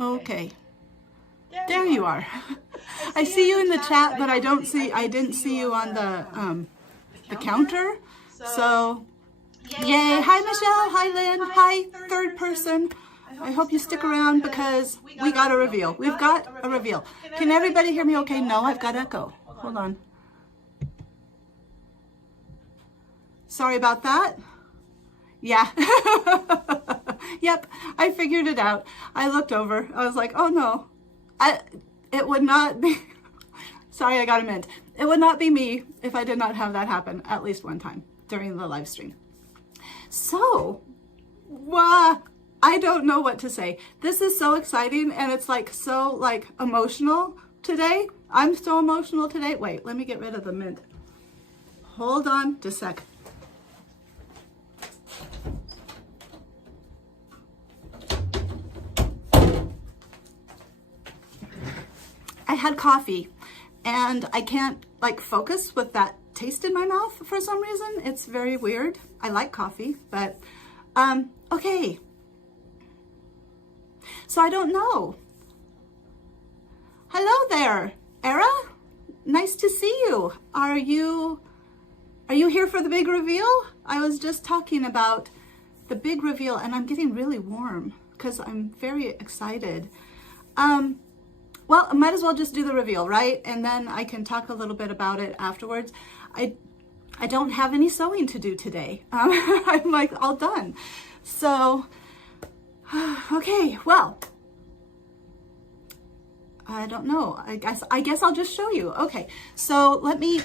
Okay. There you are. I see you in the chat, but I didn't see you on the counter. So, yay. Hi, Michelle. Hi, Lynn. Hi, third person. I hope you stick around because we got a reveal. We've got a reveal. Can everybody hear me okay? No, I've got echo. Hold on. Sorry about that. Yeah. Yep, I figured it out. I looked over. I was like, oh no. It would not be, sorry, I got a mint. It would not be me if I did not have that happen at least one time during the live stream. So, I don't know what to say. This is so exciting and it's like so like emotional today. I'm so emotional today. Wait, let me get rid of the mint. Hold on just a sec. I had coffee and I can't like focus with that taste in my mouth for some reason. It's very weird. I like coffee, but okay. So I don't know. Hello there, Era. Nice to see you. Are you here for the big reveal? I was just talking about the big reveal and I'm getting really warm because I'm very excited. Well, I might as well just do the reveal, right? And then I can talk a little bit about it afterwards. I don't have any sewing to do today. I'm like all done. So, okay, well, I don't know. I guess I'll just show you. Okay, so let me,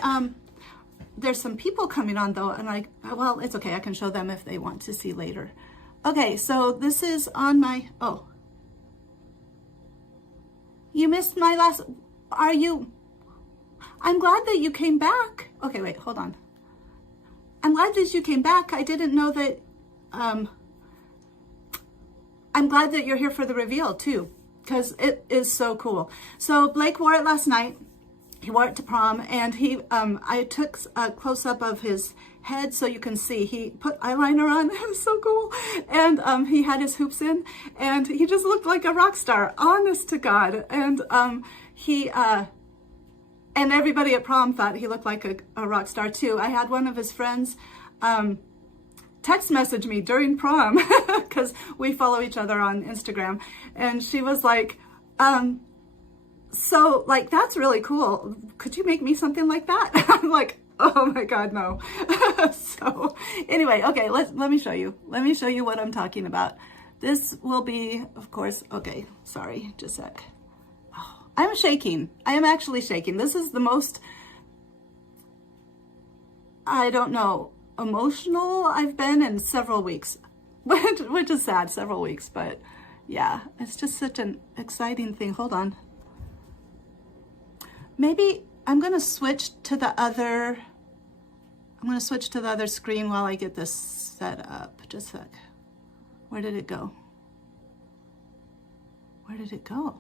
there's some people coming on though, and well, it's okay. I can show them if they want to see later. Okay, so this is on my, oh. You missed my last, I'm glad that you came back. Okay, wait, hold on. I'm glad that you came back. I didn't know that, I'm glad that you're here for the reveal too, because it is so cool. So Blake wore it last night. He wore it to prom and I took a close up of his head so you can see. He put eyeliner on, it was so cool. And he had his hoops in and he just looked like a rock star, honest to God. And and everybody at prom thought he looked like a rock star too. I had one of his friends text message me during prom because we follow each other on Instagram. And she was like, so like, that's really cool. Could you make me something like that? I'm like, oh my God, no. So anyway, okay, let me show you. Let me show you what I'm talking about. This will be, of course, okay, sorry, just a sec. Oh, I'm shaking. I am actually shaking. This is the most, I don't know, emotional I've been in several weeks, which is sad, several weeks, but yeah, it's just such an exciting thing. Hold on. Maybe I'm going to switch to the other, screen while I get this set up. Just a sec. Where did it go? Where did it go?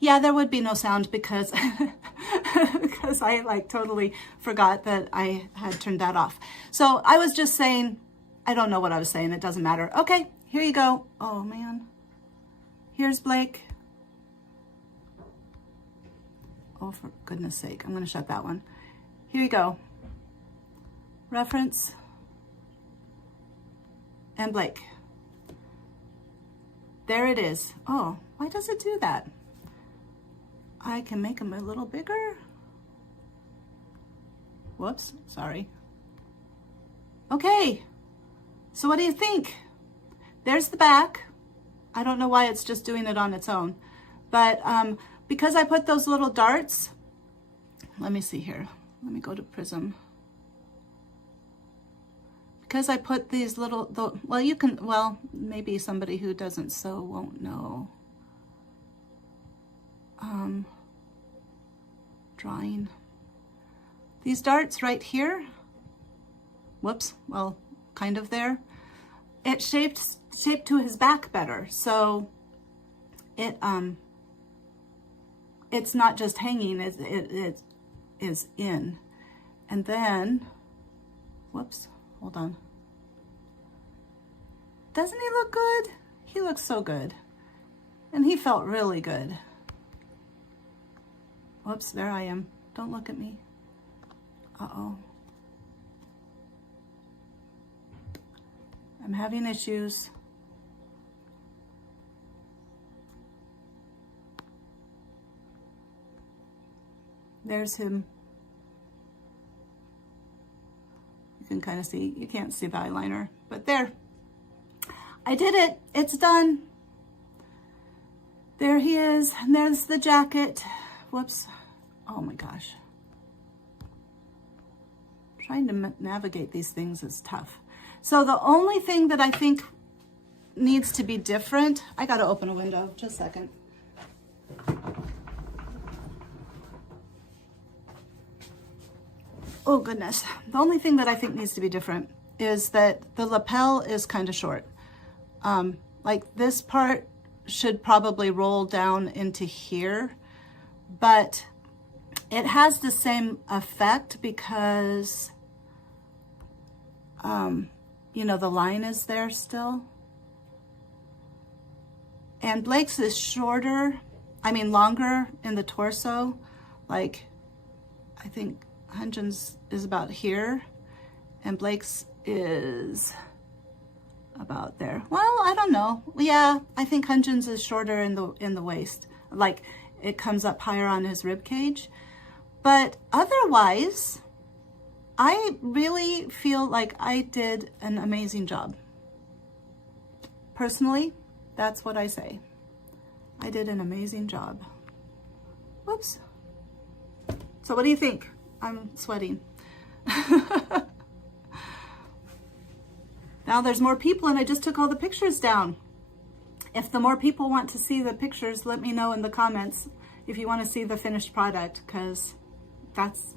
Yeah, there would be no sound because because I like totally forgot that I had turned that off. So I was just saying, I don't know what I was saying. It doesn't matter. Okay, here you go. Oh man, here's Blake. Oh, for goodness sake, I'm going to shut that one. Here you go. Reference and Blake. There it is. Oh, why does it do that? I can make them a little bigger. Whoops, sorry. Okay, so what do you think? There's the back. I don't know why it's just doing it on its own, but because I put those little darts, let me see here. Let me go to Prism. Because I put these little, well, you can, well, maybe somebody who doesn't sew won't know. Drawing. These darts right here, whoops, well, kind of there. It shaped to his back better, so it it's not just hanging, it is in. And then, whoops, hold on. Doesn't he look good? He looks so good. And he felt really good. Whoops, there I am. Don't look at me. Uh-oh. I'm having issues. There's him. You can kind of see, you can't see the eyeliner, but there. I did it. It's done. There he is. And there's the jacket. Whoops. Oh my gosh. Trying to navigate these things is tough. So the only thing that I think needs to be different, I got to open a window, just a second. Oh goodness. The only thing that I think needs to be different is that the lapel is kind of short. Like this part should probably roll down into here, but it has the same effect because, you know, the line is there still. And Blake's is shorter, I mean longer in the torso. Like, I think Hyunjin's is about here, and Blake's is about there. Well, I don't know. Yeah, I think Hyunjin's is shorter in the waist. Like, it comes up higher on his rib cage. But otherwise, I really feel like I did an amazing job. Personally, that's what I say. I did an amazing job. Whoops. So what do you think? I'm sweating. Now there's more people and I just took all the pictures down. If the more people want to see the pictures, let me know in the comments if you want to see the finished product, because that's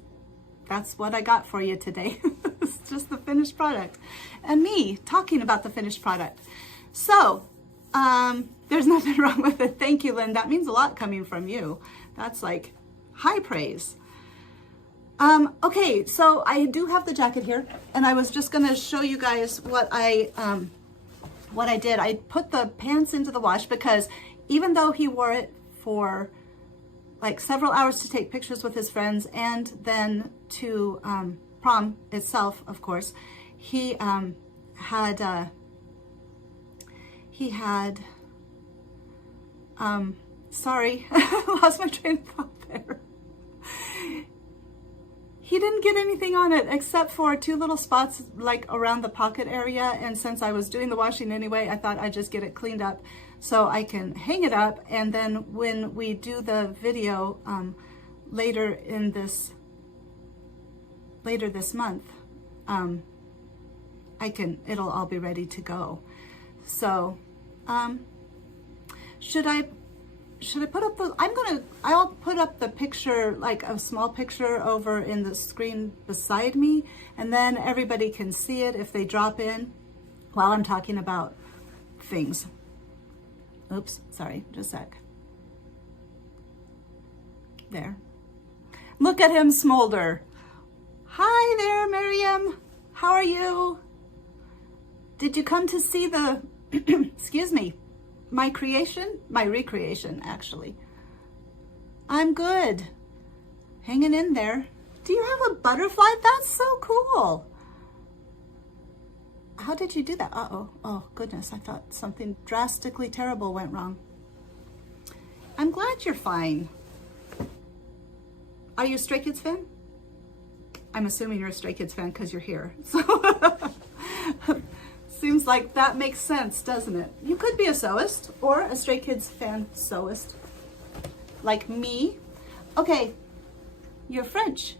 what I got for you today. It's just the finished product and me talking about the finished product. So there's nothing wrong with it. Thank you, Lynn. That means a lot coming from you. That's like high praise. Okay, so I do have the jacket here, and I was just gonna show you guys what I did. I put the pants into the wash because even though he wore it for like several hours to take pictures with his friends and then to prom itself, of course, he had sorry, I lost my train of thought there. He didn't get anything on it except for 2 little spots like around the pocket area, and since I was doing the washing anyway, I thought I'd just get it cleaned up so I can hang it up, and then when we do the video later this month, it'll all be ready to go. So should I put up the, I'll put up the picture, like a small picture over in the screen beside me, and then everybody can see it if they drop in while I'm talking about things. Oops, sorry, just a sec. There. Look at him smolder. Hi there, Miriam. How are you? Did you come to see the, excuse me, my recreation, actually. I'm good. hanging in there. Do you have a butterfly? That's so cool. How did you do that? Uh-oh. Oh, goodness. I thought something drastically terrible went wrong. I'm glad you're fine. Are you a Stray Kids fan? I'm assuming you're a Stray Kids fan because you're here. So seems like that makes sense, doesn't it? You could be a sewist or a Stray Kids fan sewist, like me. Okay, you're French,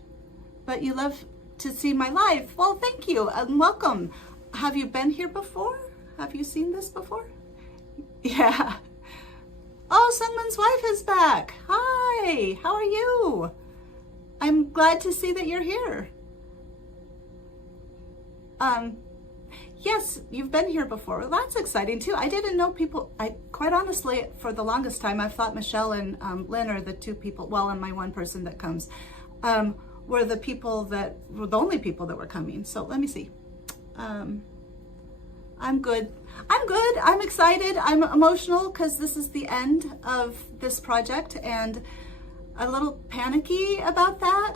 but you love to see my live. Well, thank you and welcome. Have you been here before? Have you seen this before? Yeah. Oh, Sungman's wife is back. Hi, how are you? I'm glad to see that you're here. Yes, you've been here before. Well, that's exciting too. I didn't know people, quite honestly, for the longest time, I've thought Michelle and Lynn are the two people, well, and my one person that comes, were the people that were the only people that were coming. So let me see. I'm good. I'm good. I'm excited. I'm emotional because this is the end of this project and a little panicky about that.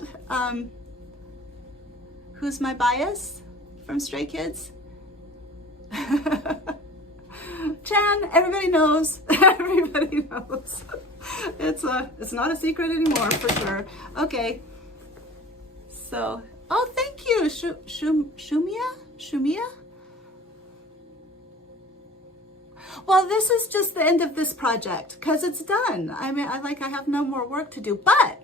Who's my bias from Stray Kids? Chan, everybody knows. Everybody knows. It's not a secret anymore for sure. Okay. So, oh, thank you, Shumia? Well, this is just the end of this project because it's done. I mean, I have no more work to do, but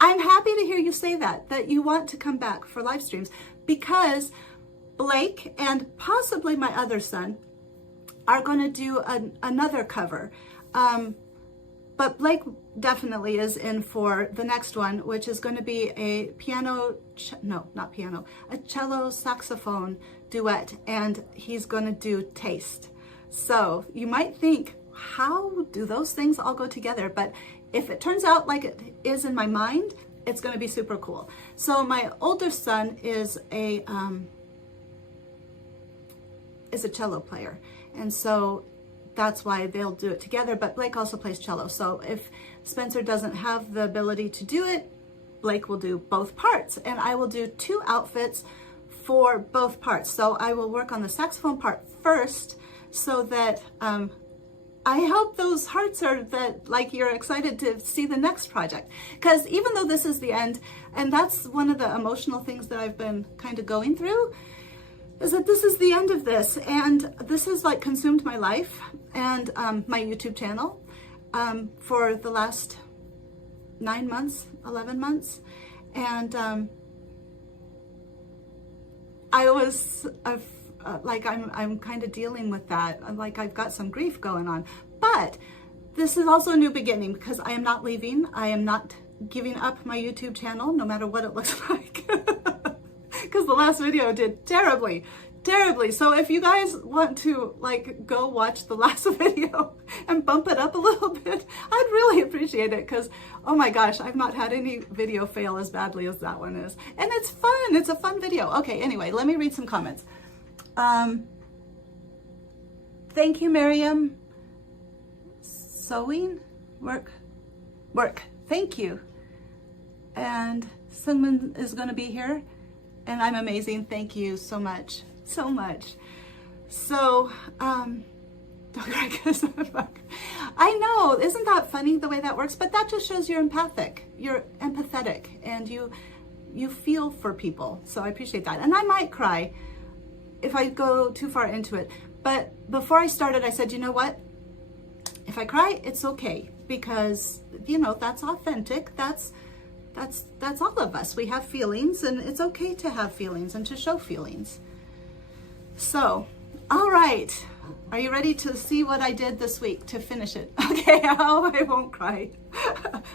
I'm happy to hear you say that you want to come back for live streams because Blake and possibly my other son are going to do another cover. But Blake definitely is in for the next one, which is going to be a a cello saxophone duet, and he's going to do Taste. So you might think, how do those things all go together? But if it turns out like it is in my mind, it's going to be super cool. So my older son is a cello player, and so that's why they'll do it together. But Blake also plays cello. So if Spencer doesn't have the ability to do it, Blake will do both parts, and I will do 2 outfits for both parts. So I will work on the saxophone part first, so that I hope those hearts are that like you're excited to see the next project. Because even though this is the end, and that's one of the emotional things that I've been kind of going through, is that this is the end of this, and this has like consumed my life and my YouTube channel for the last 9 months, 11 months, and I was I'm kind of dealing with that. I've got some grief going on, but this is also a new beginning because I am not leaving. I am not giving up my YouTube channel, no matter what it looks like. Because the last video did terribly. So if you guys want to like go watch the last video and bump it up a little bit, I'd really appreciate it because, oh my gosh, I've not had any video fail as badly as that one is. And it's fun. It's a fun video. Okay, anyway, let me read some comments. Thank you, Miriam. Sewing? Work. Thank you. And Sungmin is going to be here. And I'm amazing. Thank you so much. So, I know, isn't that funny the way that works? But that just shows you're empathic. You're empathetic and you feel for people. So I appreciate that. And I might cry if I go too far into it. But before I started, I said, you know what? If I cry, it's okay. Because, you know, that's authentic. That's all of us. We have feelings, and it's okay to have feelings and to show feelings. So, all right. Are you ready to see what I did this week to finish it? Okay, I won't cry.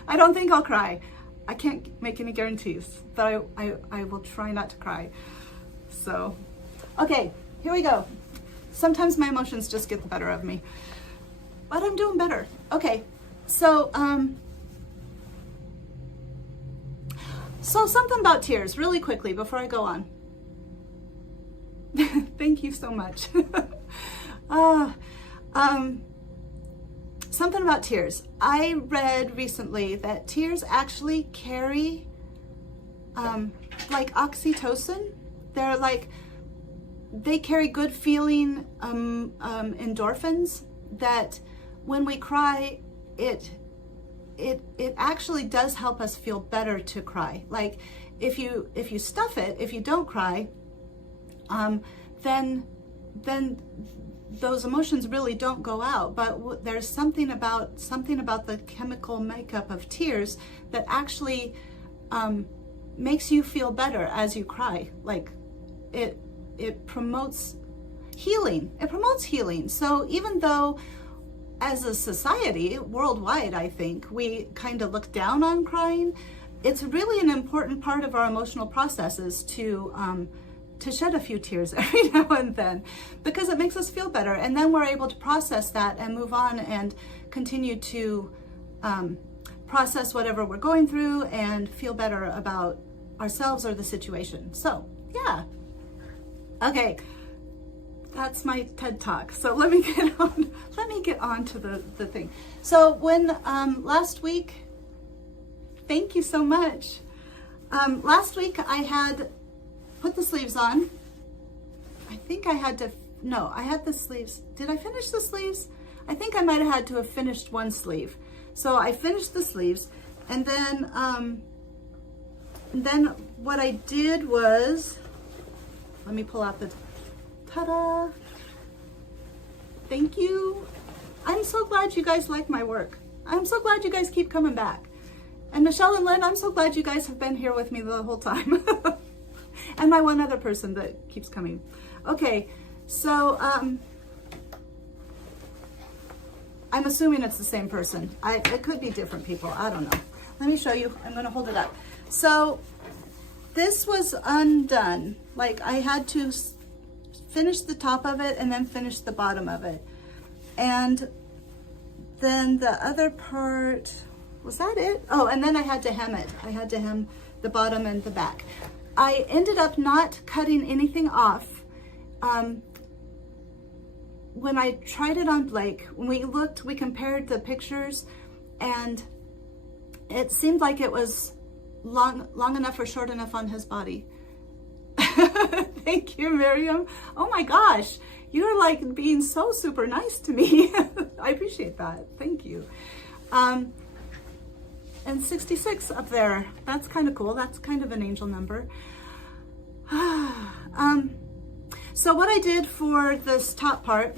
I don't think I'll cry. I can't make any guarantees, but I will try not to cry. So, okay, here we go. Sometimes my emotions just get the better of me, but I'm doing better. Okay, so something about tears, really quickly before I go on. Thank you so much. Something about tears. I read recently that tears actually carry like oxytocin. They're like, they carry good feeling endorphins that when we cry, it actually does help us feel better to cry. Like if you stuff it, if you don't cry, then those emotions really don't go out. But there's something about the chemical makeup of tears that actually makes you feel better as you cry. Like it promotes healing. It promotes healing. So even though as a society worldwide, I think we kind of look down on crying, it's really an important part of our emotional processes to shed a few tears every now and then, because it makes us feel better. And then we're able to process that and move on and continue to process whatever we're going through and feel better about ourselves or the situation. So yeah. Okay. That's my TED Talk. So let me get on to the thing. So when last week, thank you so much. Last week I had put the sleeves on. I think I had to, no, I had the sleeves. Did I finish the sleeves? I think I might have had to have finished one sleeve. So I finished the sleeves, and then what I did was, let me pull out the, ta-da! Thank you. I'm so glad you guys like my work. I'm so glad you guys keep coming back. And Michelle and Lynn, I'm so glad you guys have been here with me the whole time. And my one other person that keeps coming. Okay, so I'm assuming it's the same person. It could be different people, I don't know. Let me show you, I'm gonna hold it up. So this was undone. Like I had to finish the top of it and then finish the bottom of it. And then the other part, was that it? Oh, and then I had to hem it. I had to hem the bottom and the back. I ended up not cutting anything off. When I tried it on Blake, when we compared the pictures, and it seemed like it was long enough or short enough on his body. Thank you, Miriam. Oh my gosh, you're like being so super nice to me. I appreciate that. Thank you. And 66 up there. That's kind of cool. That's kind of an angel number. So what I did for this top part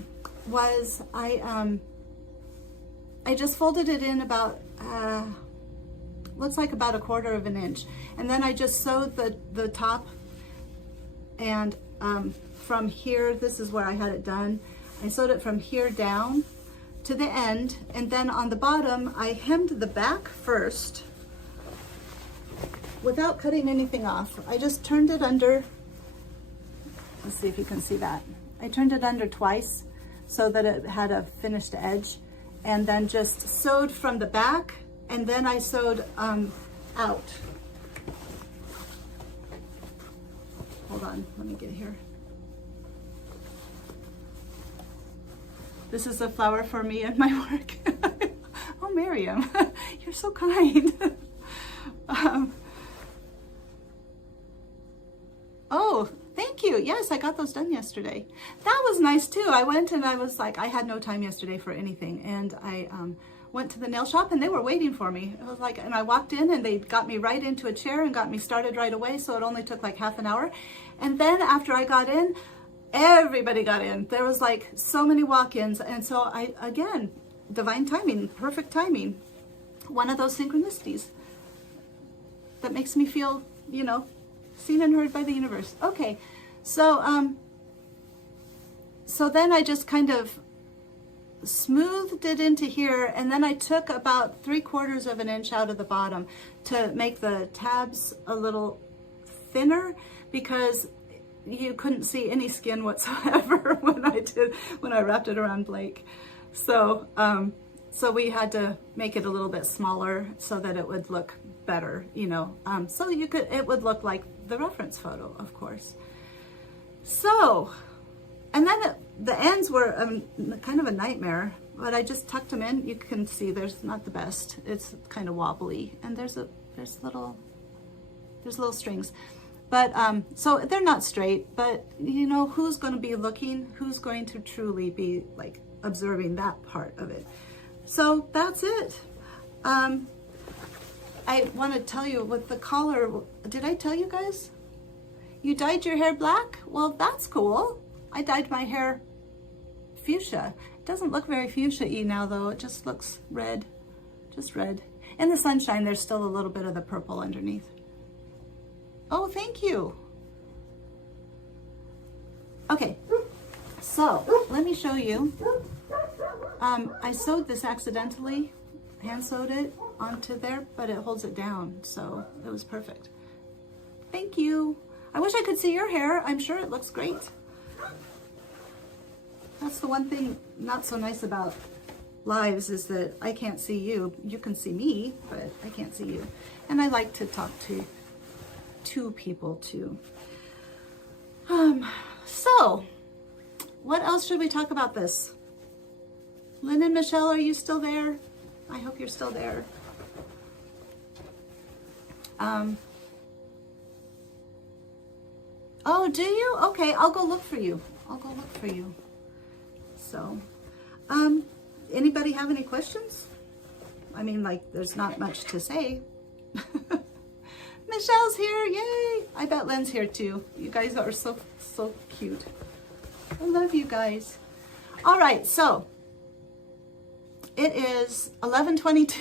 was I just folded it in about looks like about 1/4 of an inch, and then I just sewed the top, and from here, this is where I had it done. I sewed it from here down to the end, and then on the bottom I hemmed the back first without cutting anything off. I just turned it under. Let's see if you can see that. I turned it under twice so that it had a finished edge, and then just sewed from the back, and then I sewed out. Hold on, let me get here. This is a flower for me and my work. Oh, Miriam, you're so kind. Oh, thank you. Yes, I got those done yesterday. That was nice too. I went and I was like, I had no time yesterday for anything. And I went to the nail shop and they were waiting for me. It was like, and I walked in and they got me right into a chair and got me started right away. So it only took like half an hour. And then after I got in, everybody got in. There was like so many walk-ins. And so again, divine timing, perfect timing. One of those synchronicities that makes me feel, you know, seen and heard by the universe. Okay, so so then I just kind of smoothed it into here, and then I took about 3/4 of an inch out of the bottom to make the tabs a little thinner, because you couldn't see any skin whatsoever when I wrapped it around Blake. So so we had to make it a little bit smaller so that it would look better, you know, so it would look like the reference photo, of course. So, and then the ends were kind of a nightmare, but I just tucked them in. You can see there's not the best. It's kind of wobbly, and there's little There's little strings. But, so they're not straight, but you know, who's going to be looking? Who's going to truly be like observing that part of it? So that's it. I want to tell you with the collar, did I tell you guys? You dyed your hair black? Well, that's cool. I dyed my hair fuchsia. It doesn't look very fuchsia-y now though. It just looks red, just red. In the sunshine, there's still a little bit of the purple underneath. Oh, thank you. Okay, so let me show you. I sewed this accidentally, hand sewed it onto there, but it holds it down, so it was perfect. Thank you. I wish I could see your hair. I'm sure it looks great. That's the one thing not so nice about lives is that I can't see you. You can see me, but I can't see you. And I like to talk to two people too. So what else should we talk about this? Lynn and Michelle, are you still there? I hope you're still there. Oh, do you? Okay, I'll go look for you. I'll go look for you. So, anybody have any questions? I mean, like, there's not much to say. Michelle's here, yay! I bet Lynn's here too. You guys are so cute. I love you guys. All right, so it is 11:22.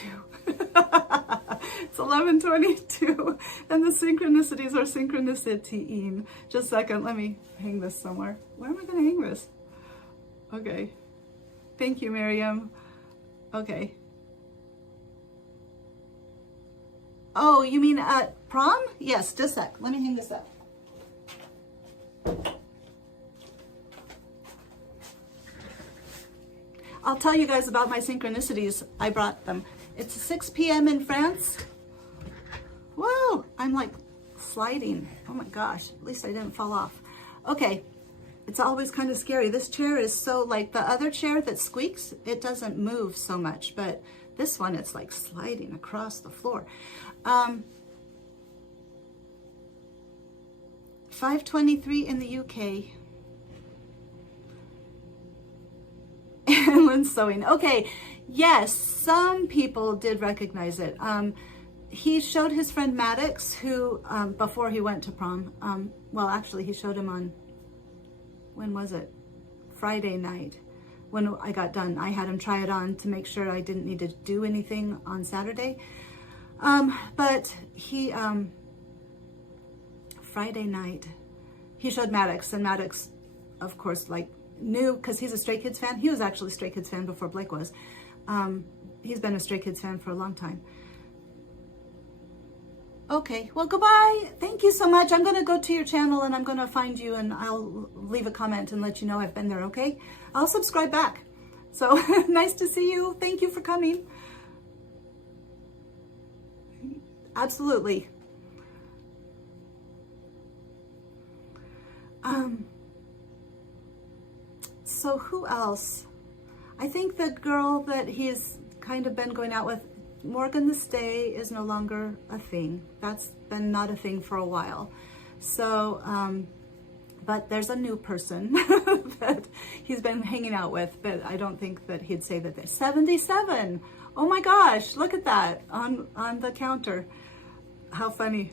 It's 11:22, and the synchronicities are synchronicity-ing. Just a second, let me hang this somewhere. Where am I going to hang this? Okay. Thank you, Miriam. Okay. Oh, you mean at prom? Yes, just a sec. Let me hang this up. I'll tell you guys about my synchronicities. I brought them. It's 6 p.m. in France. Whoa, I'm like sliding. Oh my gosh, at least I didn't fall off. Okay, it's always kind of scary. This chair is so, like the other chair that squeaks, it doesn't move so much, but this one, it's like sliding across the floor. 5:23 in the UK. And Lynn's sewing. Okay, yes, some people did recognize it. He showed his friend Maddox, who, before he went to prom, well, actually, he showed him on, when was it? Friday night, when I got done. I had him try it on to make sure I didn't need to do anything on Saturday. But he, Friday night, he showed Maddox, and Maddox, of course, like, knew, because he's a Stray Kids fan. He was actually a Stray Kids fan before Blake was. He's been a Stray Kids fan for a long time. Okay, well, goodbye. Thank you so much. I'm going to go to your channel and I'm going to find you and I'll leave a comment and let you know I've been there, okay? I'll subscribe back. So nice to see you. Thank you for coming. Absolutely. So who else? I think the girl that he's kind of been going out with, Morgan the Stay, is no longer a thing. That's been not a thing for a while. So, but there's a new person that he's been hanging out with, but I don't think that he'd say that they're 77. Oh my gosh, look at that on the counter. How funny.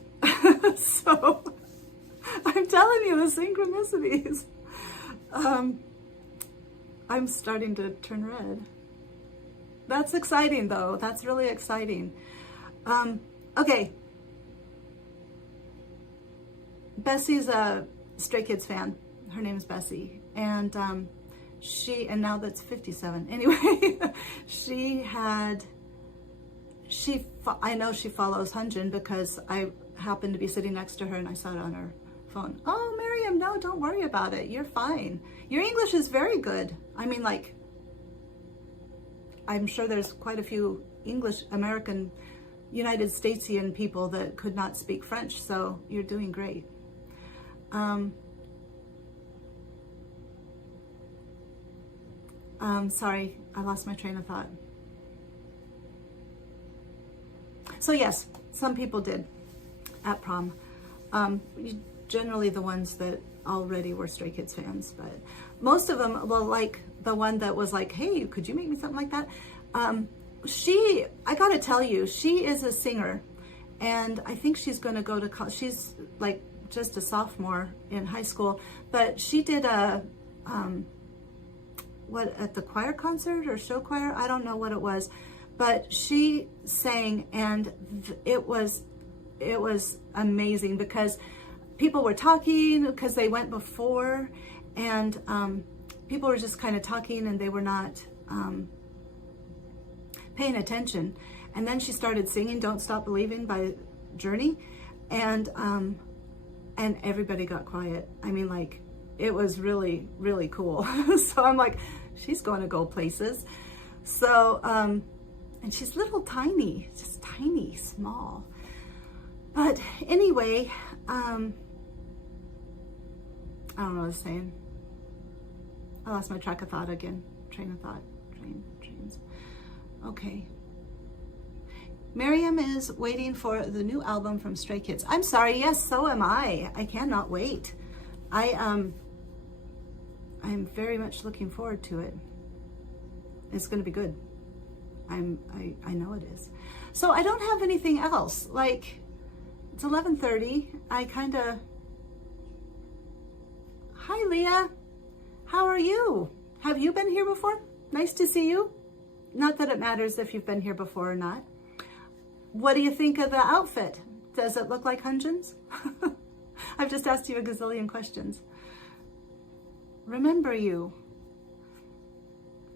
So, I'm telling you, the synchronicities. I'm starting to turn red. That's exciting though. That's really exciting. Okay. Bessie's a Stray Kids fan. Her name's Bessie. And and now that's 57. Anyway, I know she follows Hyunjin because I happened to be sitting next to her and I saw it on her phone. Oh, Miriam, no, don't worry about it. You're fine. Your English is very good. I mean, like, I'm sure there's quite a few English, American, United Statesian people that could not speak French, so you're doing great. Sorry, I lost my train of thought. So yes, some people did. at prom. Generally the ones that already were Stray Kids fans, but most of them, well, like the one that was like, hey, could you make me something like that? I gotta tell you, she is a singer, and I think she's gonna go to college. She's like just a sophomore in high school, but she did a, at the choir concert or show choir? I don't know what it was, but she sang, and it was amazing because people were talking because they went before, and people were just kind of talking and they were not paying attention. And then she started singing Don't Stop Believing by Journey, and everybody got quiet. I mean, like, it was really, really cool. So I'm like, she's going to go places. So, and she's little tiny, just tiny, small. But anyway, I don't know what I was saying. I lost my track of thought again. Train of thought. Trains. Okay. Miriam is waiting for the new album from Stray Kids. I'm sorry. Yes, so am I. I cannot wait. I'm very much looking forward to it. It's going to be good. I know it is. So I don't have anything else. Like, it's 11:30. Hi, Leah. How are you? Have you been here before? Nice to see you. Not that it matters if you've been here before or not. What do you think of the outfit? Does it look like Hyunjin's? I've just asked you a gazillion questions. Remember you.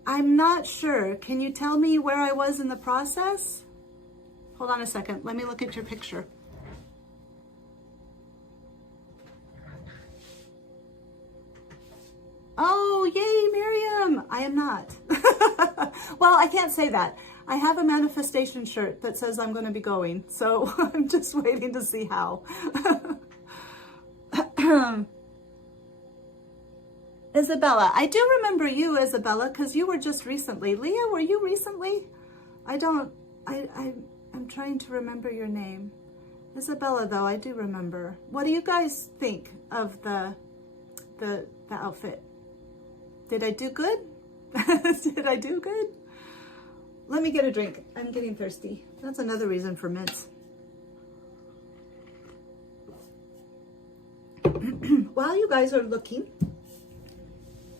I'm not sure. Can you tell me where I was in the process? Hold on a second. Let me look at your picture. Oh, yay, Miriam. I am not. Well, I can't say that. I have a manifestation shirt that says I'm going to be going. So I'm just waiting to see how. Isabella. I do remember you, Isabella, because you were just recently. Leah, were you recently? I'm trying to remember your name. Isabella, though, I do remember. What do you guys think of the outfit? Did I do good? Did I do good? Let me get a drink. I'm getting thirsty. That's another reason for mints. While you guys are looking,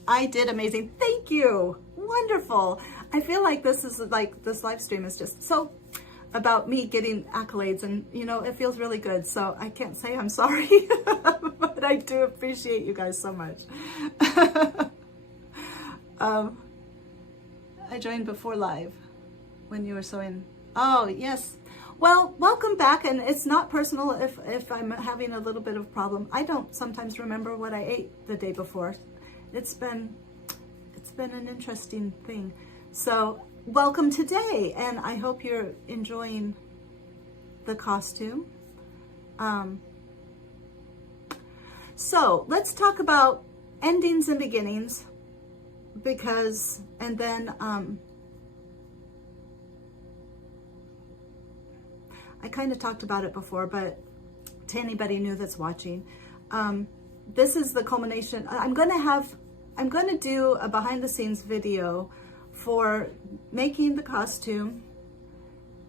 I did amazing. Thank you. Wonderful. I feel like this live stream is just so about me getting accolades, and you know, it feels really good. So I can't say I'm sorry, but I do appreciate you guys so much. I joined before live when you were sewing. Oh, yes. Well, welcome back. And it's not personal if I'm having a little bit of problem. I don't sometimes remember what I ate the day before. It's been an interesting thing. So welcome today. And I hope you're enjoying the costume. So let's talk about endings and beginnings, and then I kind of talked about it before, but to anybody new that's watching, this is the culmination. I'm going to do a behind the scenes video for making the costume.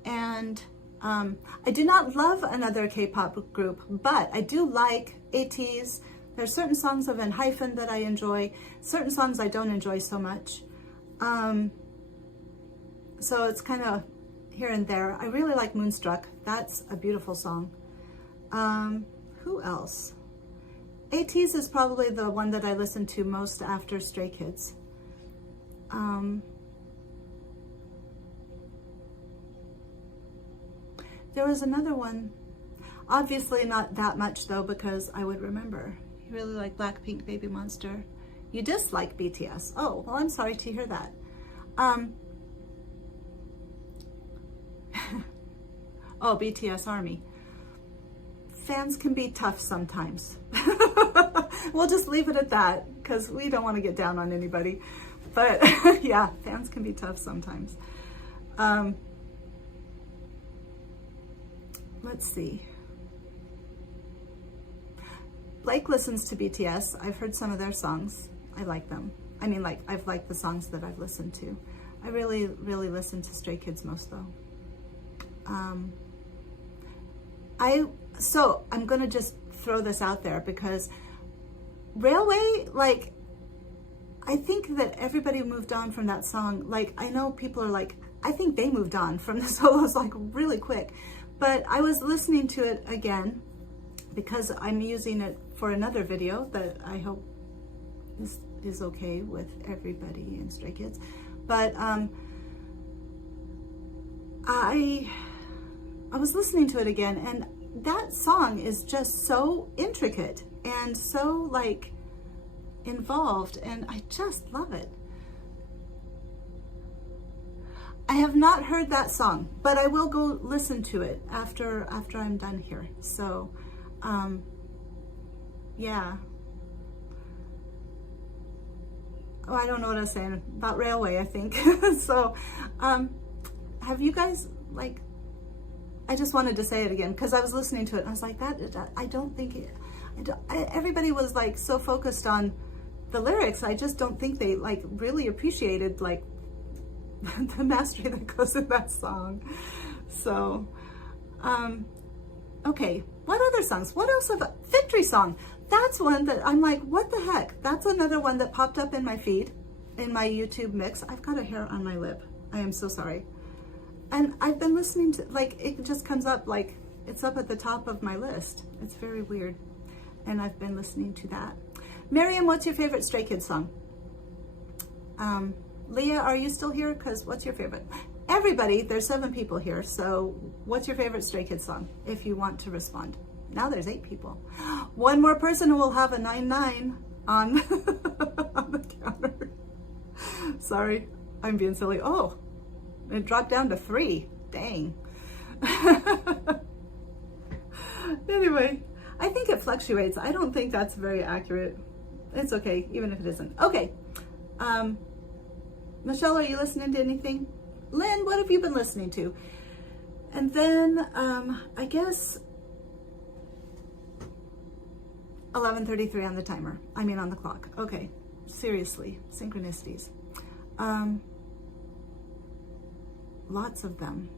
And I do not love another K-pop group, but I do like ATEEZ. There's certain songs of ENHYPEN that I enjoy, certain songs I don't enjoy so much. So it's kind of here and there. I really like Moonstruck. That's a beautiful song. Who else? ATEEZ is probably the one that I listen to most after Stray Kids. There was another one. Obviously not that much though, because I would remember. You really like Blackpink, Baby Monster. You dislike BTS. Oh, well, I'm sorry to hear that. Oh, BTS ARMY. Fans can be tough sometimes. We'll just leave it at that, because we don't want to get down on anybody. But yeah, fans can be tough sometimes. Let's see. Blake listens to BTS. I've heard some of their songs. I like them. I mean, like, I've liked the songs that I've listened to. I really, really listen to Stray Kids most, though. So I'm gonna just throw this out there because Railway, like, I think that everybody moved on from that song. Like, I know people are like, I think they moved on from the solos like really quick, but I was listening to it again because I'm using it for another video that I hope is okay with everybody in Stray Kids. But I was listening to it again, and that song is just so intricate and so like involved, and I just love it. I have not heard that song, but I will go listen to it after I'm done here. So yeah. Oh, I don't know what I was saying about Railway, I think. So have you guys, like, I just wanted to say it again because I was listening to it and I was like, I don't think it, everybody was like so focused on the lyrics. I just don't think they like really appreciated like the mastery that goes in that song. So, okay, what other songs? What else about Victory Song? That's one that I'm like, what the heck? That's another one that popped up in my feed, in my YouTube mix. I've got a hair on my lip. I am so sorry. And I've been listening to, like, it just comes up, like, it's up at the top of my list. It's very weird. And I've been listening to that. Miriam, what's your favorite Stray Kids song? Leah, are you still here? Because what's your favorite? Everybody, there's 7 people here. So what's your favorite Stray Kids song if you want to respond? Now there's 8 people. One more person who will have a 9-9 on, on the counter. Sorry, I'm being silly. Oh, it dropped down to 3. Dang. Anyway, I think it fluctuates. I don't think that's very accurate. It's okay, even if it isn't. Okay. Michelle, are you listening to anything? Lynn, what have you been listening to? And then, I guess 11:33 on the timer. I mean on the clock. Okay, seriously, synchronicities. Lots of them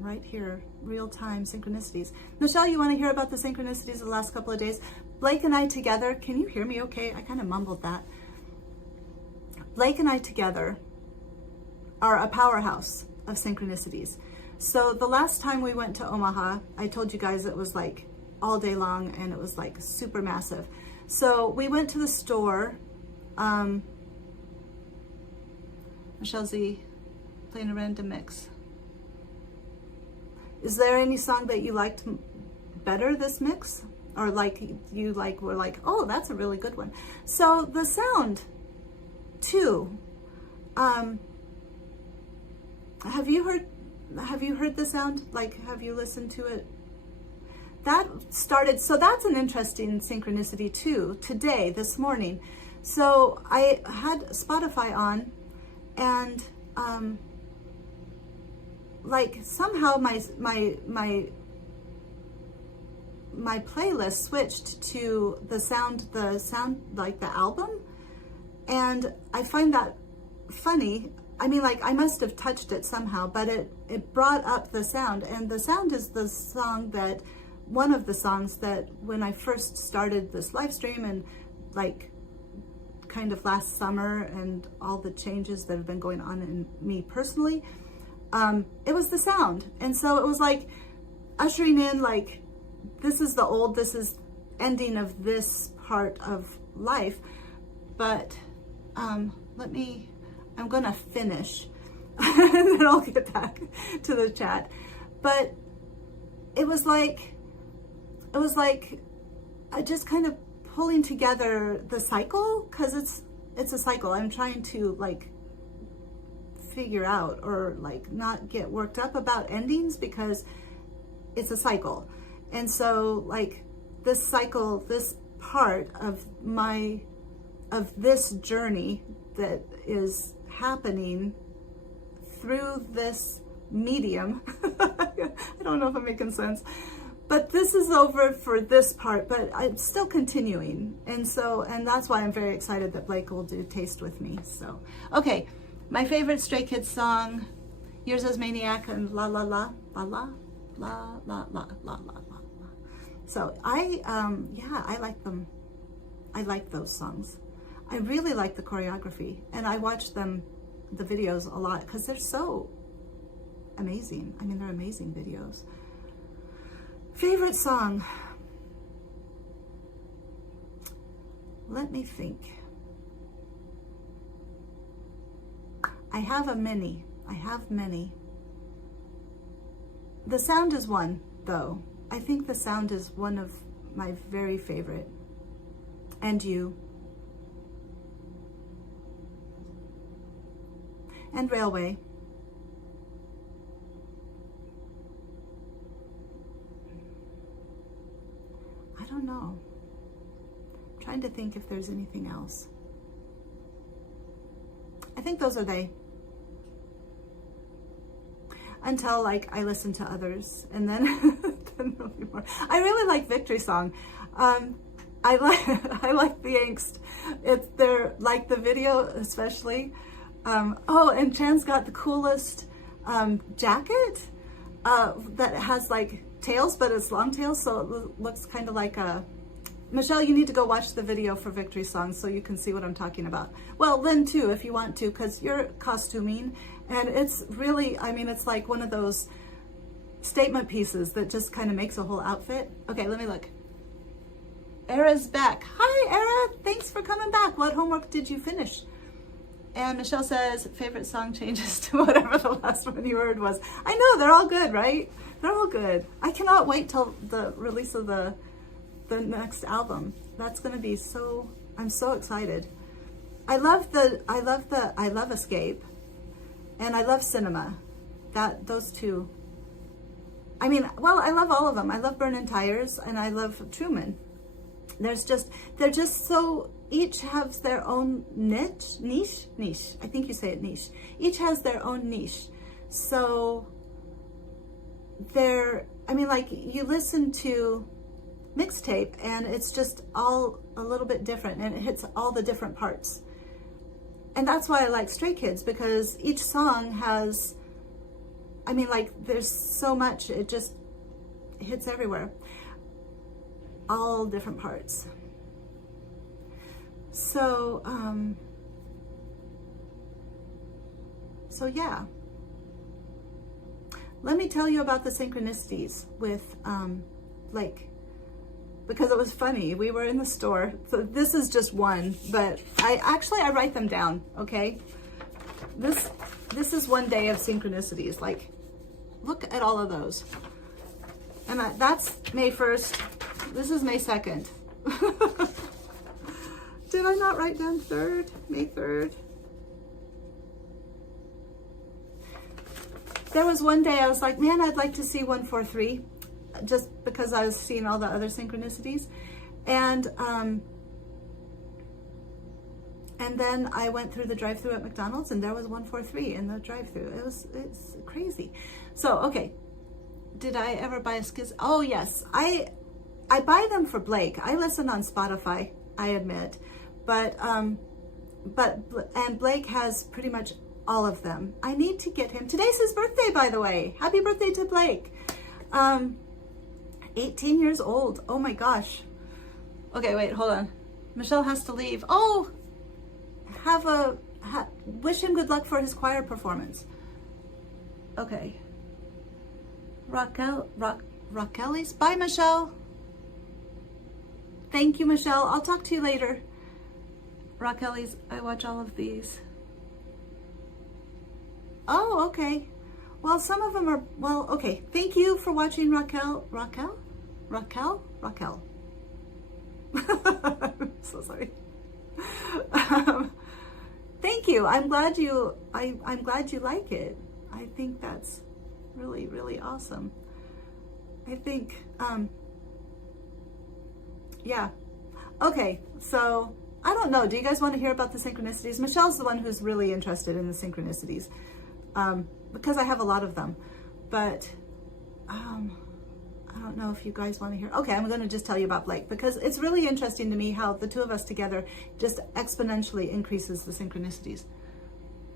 right here, real-time synchronicities. Michelle, you want to hear about the synchronicities of the last couple of days? Blake and I together, can you hear me okay? I kind of mumbled that. Blake and I together are a powerhouse of synchronicities. So the last time we went to Omaha, I told you guys it was like all day long and it was like super massive. So we went to the store. Michelle Z, playing a random mix. Is there any song that you liked better this mix? Or like you like were like, oh, that's a really good one. So the sound too. Have you heard the sound? Like, have you listened to it? That started, so that's an interesting synchronicity too, today, this morning. So I had Spotify on and like somehow my playlist switched to the sound like the album, and I find that funny. I mean, like, I must have touched it somehow, but it brought up the sound, and the sound is the song that, one of the songs that when I first started this live stream and like kind of last summer and all the changes that have been going on in me personally, it was the sound. And so it was like ushering in, like, this is ending of this part of life. But I'm gonna finish and then I'll get back to the chat. But it was like just kind of pulling together the cycle, because it's a cycle. I'm trying to like figure out, or like not get worked up about endings, because it's a cycle. And so like this cycle, this part of this journey that is happening through this medium, I don't know if I'm making sense, But this is over for this part, but it's still continuing. And that's why I'm very excited that Blake will do Taste with me. So, okay, my favorite Stray Kids song, Yours as Maniac and La La La, La La, La La La La La La. So I like them. I like those songs. I really like the choreography, and I watch the videos a lot because they're so amazing. I mean, they're amazing videos. Favorite song? Let me think. I have many. The Sound is one, though. I think The Sound is one of my very favorite. And You. And Railway. I don't know. I'm trying to think if there's anything else. I think those are they. Until I listen to others, and then, then there'll be more. I really like Victory Song. I like the angst. They're like the video especially. Oh, and Chan's got the coolest jacket that has tails, but it's long tails, so it looks kind of like a... Michelle, you need to go watch the video for Victory Song so you can see what I'm talking about. Well, Lynn too, if you want to, because you're costuming, and it's really, I mean, it's like one of those statement pieces that just kind of makes a whole outfit. Okay, let me look. Era's back. Hi, Era. Thanks for coming back. What homework did you finish? And Michelle says, favorite song changes to whatever the last one you heard was. I know, they're all good, right? They're all good. I cannot wait till the release of the next album. That's going to be so, I'm so excited. I love Escape, and I love Cinema. Those two. I mean, well, I love all of them. I love Burnin' Tires, and I love Truman. They're just so, each has their own niche. I think you say it niche. Each has their own niche. So I mean, you listen to Mixtape and it's just all a little bit different, and it hits all the different parts. And that's why I like Stray Kids, because each song has, I mean, there's so much, it just hits everywhere. All different parts. So yeah. Let me tell you about the synchronicities with Blake, because it was funny. We were in the store. So this is just one, but I write them down, okay? This is one day of synchronicities. Look at all of those. And that's May 1st. This is May 2nd. Did I not write down 3rd? May 3rd? There was one day I was like, man, I'd like to see 143, just because I was seeing all the other synchronicities. And then I went through the drive-thru at McDonald's, and there was 143 in the drive-thru. It's crazy. So, okay. Did I ever buy a skiz? Oh, yes. I buy them for Blake. I listen on Spotify, I admit. But Blake has pretty much all of them. I need to get him. Today's his birthday, by the way. Happy birthday to Blake. 18 years old. Oh my gosh. Okay, wait, hold on. Michelle has to leave. Oh, wish him good luck for his choir performance. Okay. Raquelis. Bye, Michelle. Thank you, Michelle. I'll talk to you later. Raquelis, I watch all of these. Oh, okay. Well, some of them are, well, okay. Thank you for watching, Raquel. I'm so sorry. Thank you. I'm glad you like it. I think that's really, really awesome. I think, yeah. Okay, so I don't know. Do you guys want to hear about the synchronicities? Michelle's the one who's really interested in the synchronicities, because I have a lot of them. But I don't know if you guys want to hear. Okay, I'm going to just tell you about Blake because it's really interesting to me how the two of us together just exponentially increases the synchronicities.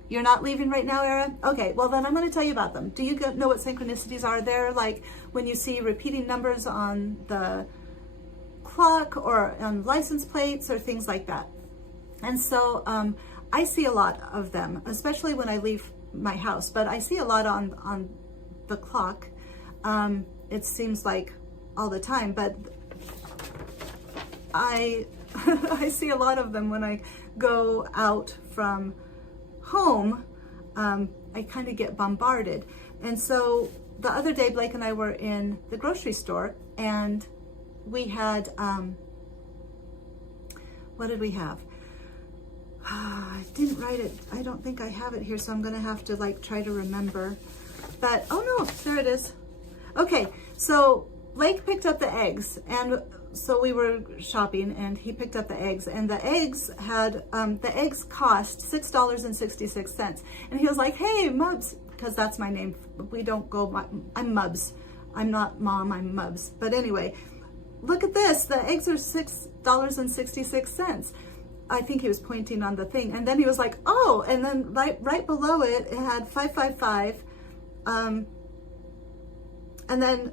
You're not leaving right now, Era? Okay, well then I'm going to tell you about them. Do you know what synchronicities are? They're like when you see repeating numbers on the clock or on license plates or things like that. And so I see a lot of them, especially when I leave my house, but I see a lot on the clock. It seems like all the time, but I I see a lot of them when I go out from home. I kind of get bombarded. And so the other day, Blake and I were in the grocery store and we had, what did we have? I didn't write it. I don't think I have it here, so I'm going to have to like try to remember. But, oh no, there it is. Okay, so Blake picked up the eggs, and so we were shopping, and he picked up the eggs, and the eggs had, the eggs cost $6.66, and he was like, hey, Mubs, because that's my name. We don't go, I'm Mubs. I'm not Mom, I'm Mubs. But anyway, look at this. The eggs are $6.66. I think he was pointing on the thing, and then he was like, oh, and then right below it, it had 555, and then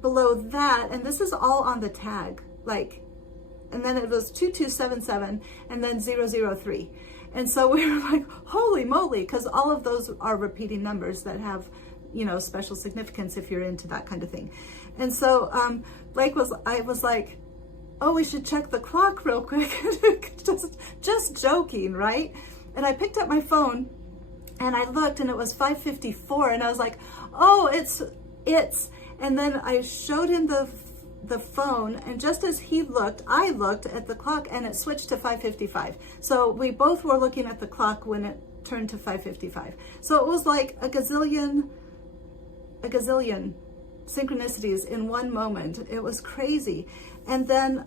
below that, and this is all on the tag, like, and then it was 2277 and then 003. And so we were like, holy moly, because all of those are repeating numbers that have, you know, special significance if you're into that kind of thing. And so I was like, oh, we should check the clock real quick. just joking, right? And I picked up my phone and I looked and it was 5:54, and I was like, oh, it's, and then I showed him the phone, and just as he looked, I looked at the clock and it switched to 5:55. So we both were looking at the clock when it turned to 5:55. So it was like a gazillion synchronicities in one moment. It was crazy. And then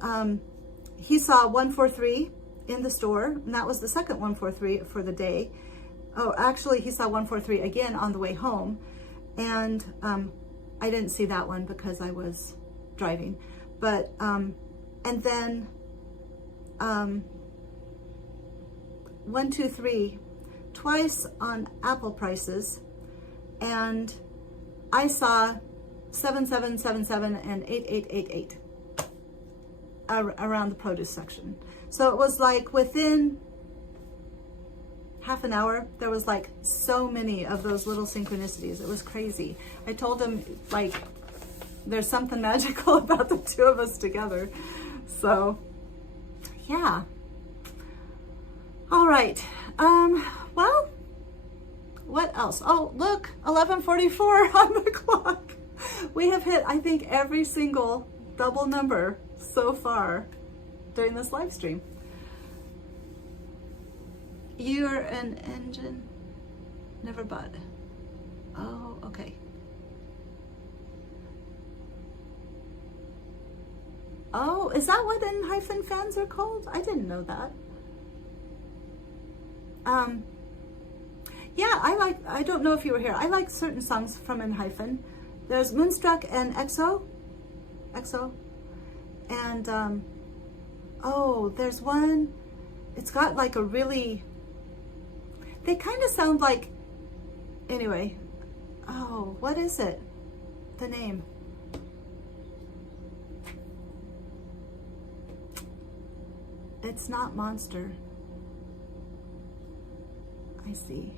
he saw 143 in the store, and that was the second 143 for the day. Oh, actually, he saw 143 again on the way home, and I didn't see that one because I was driving. But and then 123 twice on Apple prices, and I saw 7777 and 8888 around the produce section. So it was like within half an hour, there was like so many of those little synchronicities. It was crazy. I told him, like, there's something magical about the two of us together. So yeah. All right. Well, what else? Oh, look, 11:44 on the clock. We have hit, I think, every single double number so far during this live stream. You're an engine, never bought. Oh, okay. Oh, is that what N-hyphen fans are called? I didn't know that. Yeah, I don't know if you were here. I like certain songs from N-hyphen. There's Moonstruck and EXO. And, oh, there's one, it's got like a really, they kind of sound like, anyway, oh, what is it? The name. It's not Monster. I see.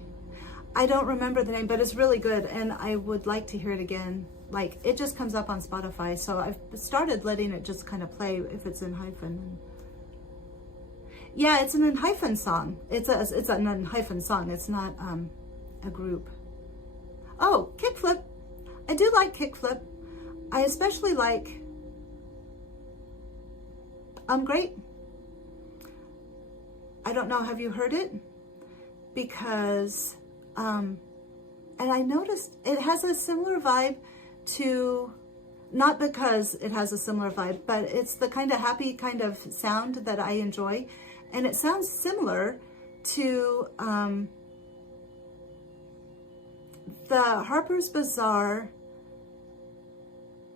I don't remember the name, but it's really good, and I would like to hear it again. Like, it just comes up on Spotify, so I've started letting it just kind of play if it's in hyphen. Yeah, it's an N-hyphen song. It's an N-hyphen song. It's not a group. Oh, Kickflip. I do like Kickflip. I especially like Great. I don't know, have you heard it? Because, and I noticed it has a similar vibe to, not because it has a similar vibe, but it's the kind of happy kind of sound that I enjoy. And it sounds similar to the Harper's Bazaar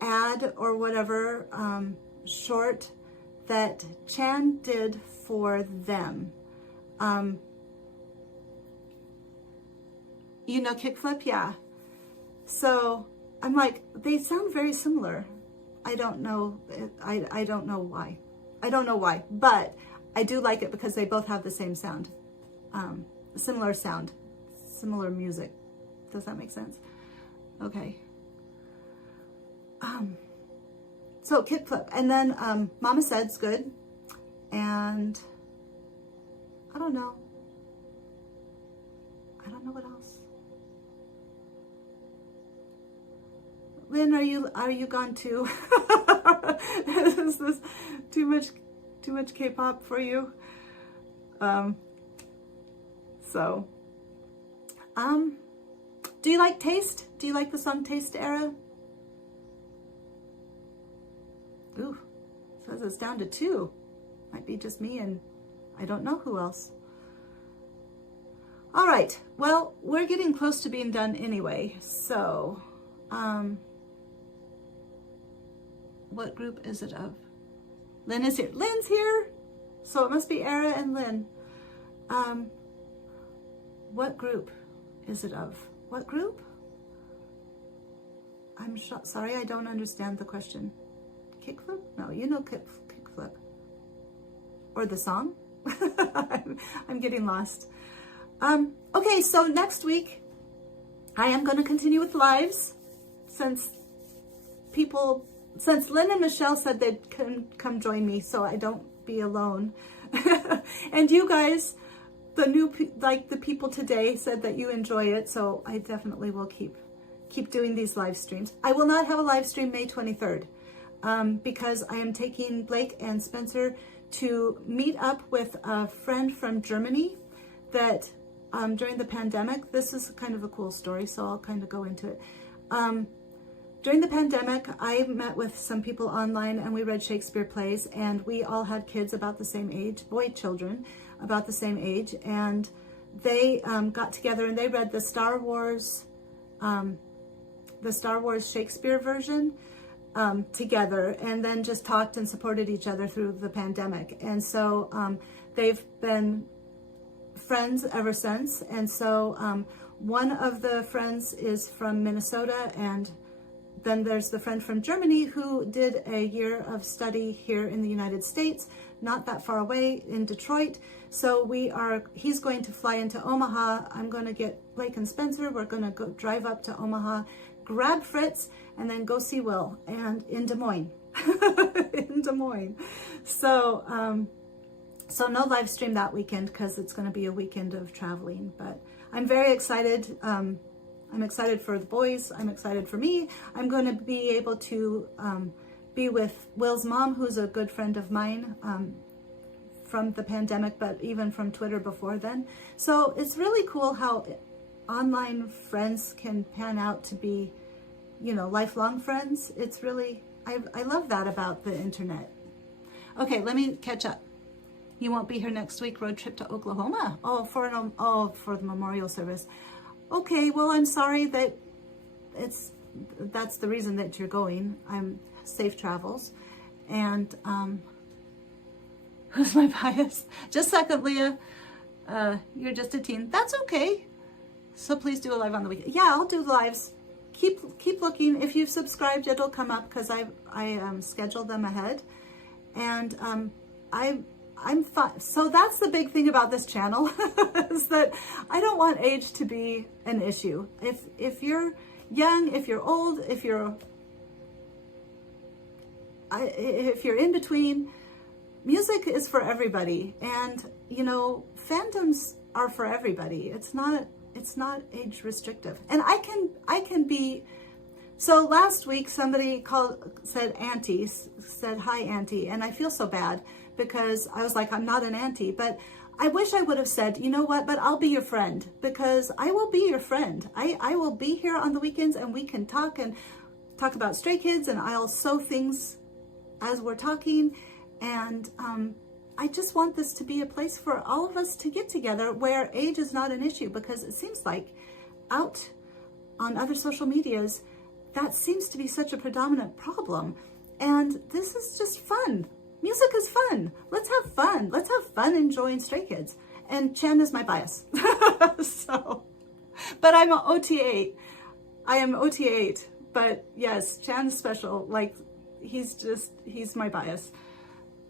ad or whatever short that Chan did for them. You know kickflip? Yeah. So I'm like, they sound very similar. I don't know. I don't know why. I don't know why, but I do like it because they both have the same sound, similar sound, similar music. Does that make sense? Okay. So kickflip, and then Mama Said's good, and I don't know what else. Lynn, are you gone too? Is this too much K-pop for you? Do you like Taste? Do you like the song Taste Era? Ooh, says it's down to 2. Might be just me and I don't know who else. All right, well, we're getting close to being done anyway, so what group is it of? Lynn is here. Lynn's here, so it must be Era and Lynn. What group is it of? What group? I'm sorry, I don't understand the question. Kickflip? No, you know kickflip. Or the song? I'm getting lost. Okay, so next week, I am going to continue with lives since Lynn and Michelle said they'd come join me so I don't be alone. And you guys, the people today said that you enjoy it, so I definitely will keep doing these live streams. I will not have a live stream May 23rd because I am taking Blake and Spencer to meet up with a friend from Germany that during the pandemic, this is kind of a cool story, so I'll kind of go into it. During the pandemic, I met with some people online and we read Shakespeare plays, and we all had kids about the same age, boy children about the same age, and they got together and they read the Star Wars Shakespeare version together, and then just talked and supported each other through the pandemic. And so they've been friends ever since. And so one of the friends is from Minnesota, and then there's the friend from Germany who did a year of study here in the United States, not that far away in Detroit. So he's going to fly into Omaha. I'm going to get Blake and Spencer. We're going to go drive up to Omaha, grab Fritz, and then go see Will and in Des Moines. In Des Moines. So no live stream that weekend because it's going to be a weekend of traveling, but I'm very excited. I'm excited for the boys. I'm excited for me. I'm going to be able to be with Will's mom, who's a good friend of mine from the pandemic, but even from Twitter before then. So it's really cool how online friends can pan out to be, lifelong friends. It's really, I love that about the internet. Okay, let me catch up. You won't be here next week, road trip to Oklahoma. For the memorial service. Okay, well, I'm sorry that that's the reason that you're going. I'm safe travels. And who's my bias? Just a second, Leah. You're just a teen. That's okay. So please do a live on the weekend. Yeah, I'll do lives. Keep looking. If you've subscribed, it'll come up because I scheduled them ahead. And I'm fine. So that's the big thing about this channel is that I don't want age to be an issue. If you're young, if you're old, if you're in between, music is for everybody. And fandoms are for everybody. It's not age restrictive. And I can be. So last week somebody said auntie, said hi auntie, and I feel so bad because I was like, I'm not an auntie, but I wish I would have said, you know what, but I'll be your friend, because I will be your friend. I will be here on the weekends and we can talk about Stray Kids, and I'll sew things as we're talking. And I just want this to be a place for all of us to get together where age is not an issue, because it seems like out on other social medias, that seems to be such a predominant problem. And this is just fun. Music is fun. Let's have fun. Let's have fun enjoying Stray Kids. And Chan is my bias. So, but I'm an OT8. I am OT8. But yes, Chan's special. Like, he's my bias.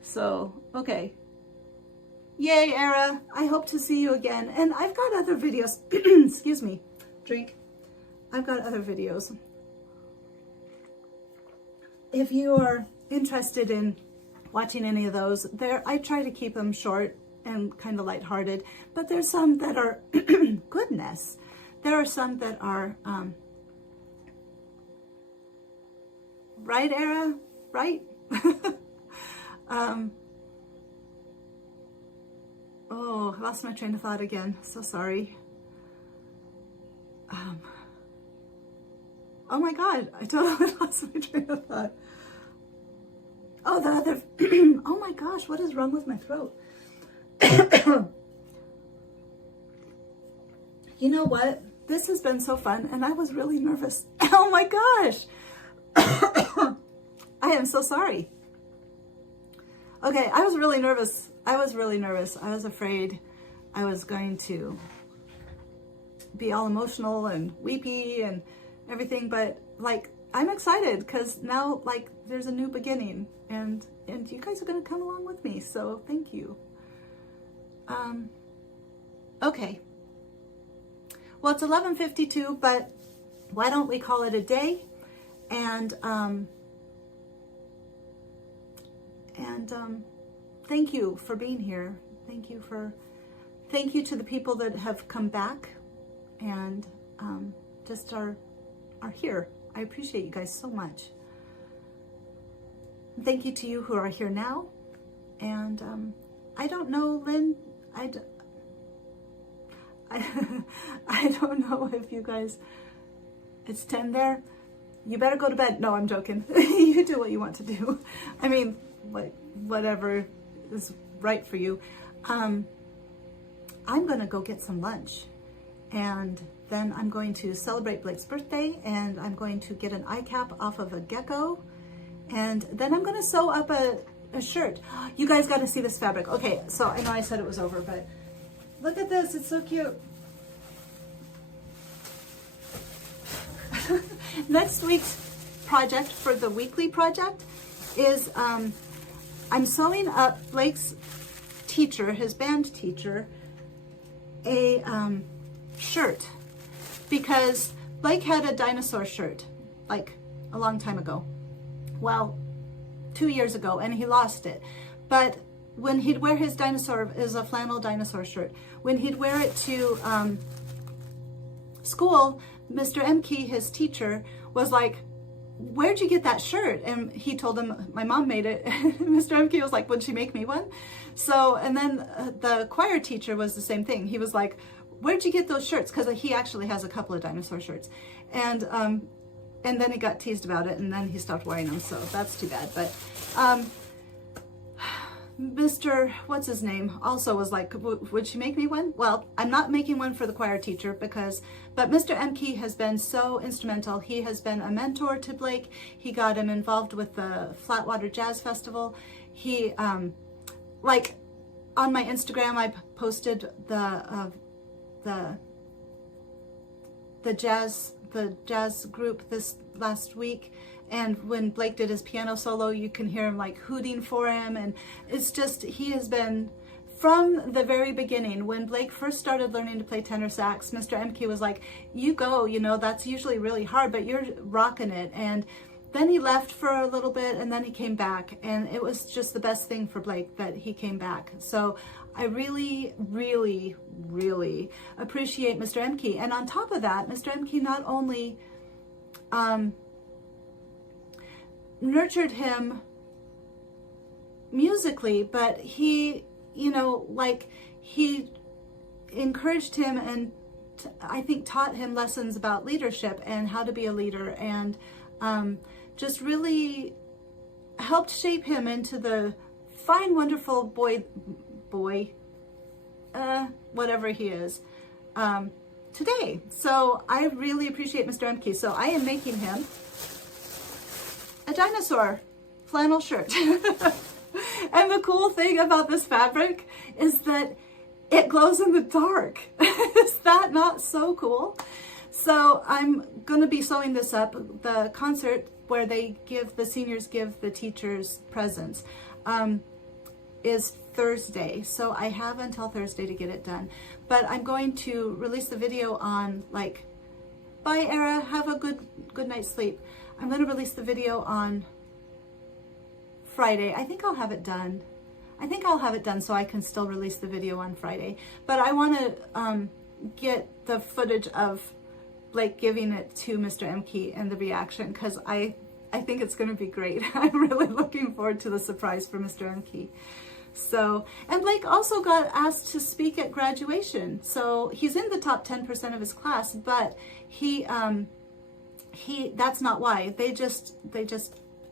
So, okay. Yay, Era. I hope to see you again. And I've got other videos. Excuse me. Drink. I've got other videos. If you are interested in watching any of those, I try to keep them short and kind of lighthearted, but there's some that are, goodness, there are some that are, right, Era? Right? Oh, I lost my train of thought again. So sorry. Oh my God, I totally lost my train of thought. Oh, the other, oh my gosh, what is wrong with my throat? You know what? This has been so fun, and I was really nervous. Oh my gosh. I am so sorry. Okay, I was really nervous. I was afraid I was going to be all emotional and weepy and everything, but like, I'm excited because now, like, there's a new beginning, and you guys are going to come along with me, so thank you. Okay. Well, it's 11:52, but why don't we call it a day? And thank you for being here. Thank you to the people that have come back and just are here. I appreciate you guys so much. Thank you to you who are here now. And I don't know, Lynn, I don't know if you guys, it's 10 there. You better go to bed. No, I'm joking. You do what you want to do. I mean, whatever is right for you. I'm going to go get some lunch, and then I'm going to celebrate Blake's birthday, and I'm going to get an eye cap off of a gecko, and then I'm going to sew up a shirt. You guys got to see this fabric. Okay, so I know I said it was over, but look at this. It's so cute. Next week's project for the weekly project is I'm sewing up Blake's teacher, his band teacher, a shirt, because Blake had a dinosaur shirt like a long time ago. Well, 2 years ago, and he lost it. But when he'd wear his dinosaur, is a flannel dinosaur shirt, when he'd wear it to school, Mr. Emke, his teacher, was like, where'd you get that shirt? And he told him, my mom made it. Mr. Emke was like, would she make me one? So, and then the choir teacher was the same thing. He was like, where'd you get those shirts? Because he actually has a couple of dinosaur shirts. And then he got teased about it, and then he stopped wearing them, so that's too bad. But Mr. what's his name also was like, would she make me one? Well, I'm not making one for the choir teacher but Mr. Emke has been so instrumental. He has been a mentor to Blake. He got him involved with the Flatwater Jazz Festival. He, like, on my Instagram, I posted the jazz group this last week, and when Blake did his piano solo, you can hear him like hooting for him, and it's just, he has been, from the very beginning, when Blake first started learning to play tenor sax, Mr. Emke was like, you go, you know, that's usually really hard, but you're rocking it. And then he left for a little bit, and then he came back, and it was just the best thing for Blake that he came back. So I really, really, really appreciate Mr. Emke. And on top of that, Mr. Emke not only nurtured him musically, but he, you know, like, he encouraged him and I think taught him lessons about leadership and how to be a leader, and just really helped shape him into the fine, wonderful boy, whatever he is. today. So I really appreciate Mr. Emke. So I am making him a dinosaur flannel shirt. And the cool thing about this fabric is that it glows in the dark. Is that not so cool? So I'm going to be sewing this up. The concert where they give, the seniors give the teachers presents, is Thursday. So I have until Thursday to get it done. But I'm going to release the video on like, bye Era, have a good night's sleep. I'm going to release the video on Friday. I think I'll have it done. I think I'll have it done so I can still release the video on Friday. But I want to get the footage of Blake giving it to Mr. Emke and the reaction, because I think it's going to be great. I'm really looking forward to the surprise for Mr. Emke. So, and Blake also got asked to speak at graduation. So he's in the top 10% of his class, but that's not why. They just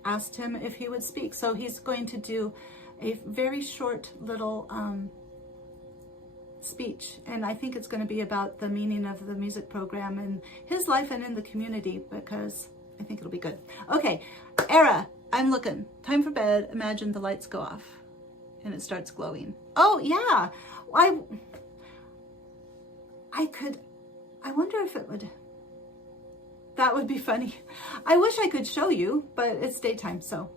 asked him if he would speak. So he's going to do a very short little speech, and I think it's going to be about the meaning of the music program and his life and in the community, because I think it'll be good. Okay, Era, I'm looking. Time for bed. Imagine the lights go off and it starts glowing. Oh yeah, I wonder if it would, that would be funny. I wish I could show you, but it's daytime, so.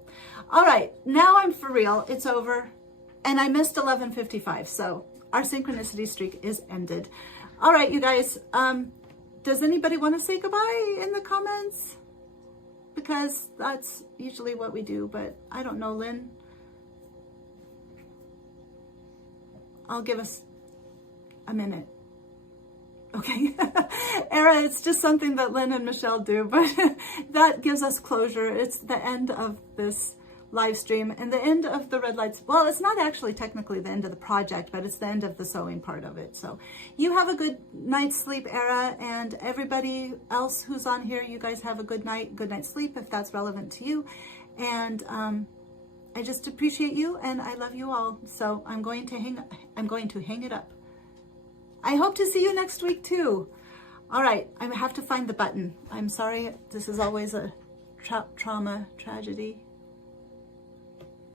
All right, now I'm for real. It's over. And I missed 11:55, so our synchronicity streak is ended. All right, you guys, does anybody want to say goodbye in the comments? Because that's usually what we do, but I don't know, Lynn. I'll give us a minute. Okay, Era, it's just something that Lynn and Michelle do, but that gives us closure. It's the end of this live stream and the end of the red lights. Well, it's not actually technically the end of the project, but it's the end of the sewing part of it. So you have a good night's sleep, Era, and everybody else who's on here, you guys have a good night's sleep if that's relevant to you. And I just appreciate you and I love you all. So I'm going to hang it up. I hope to see you next week too. All right, I have to find the button. I'm sorry, this is always a trauma, tragedy.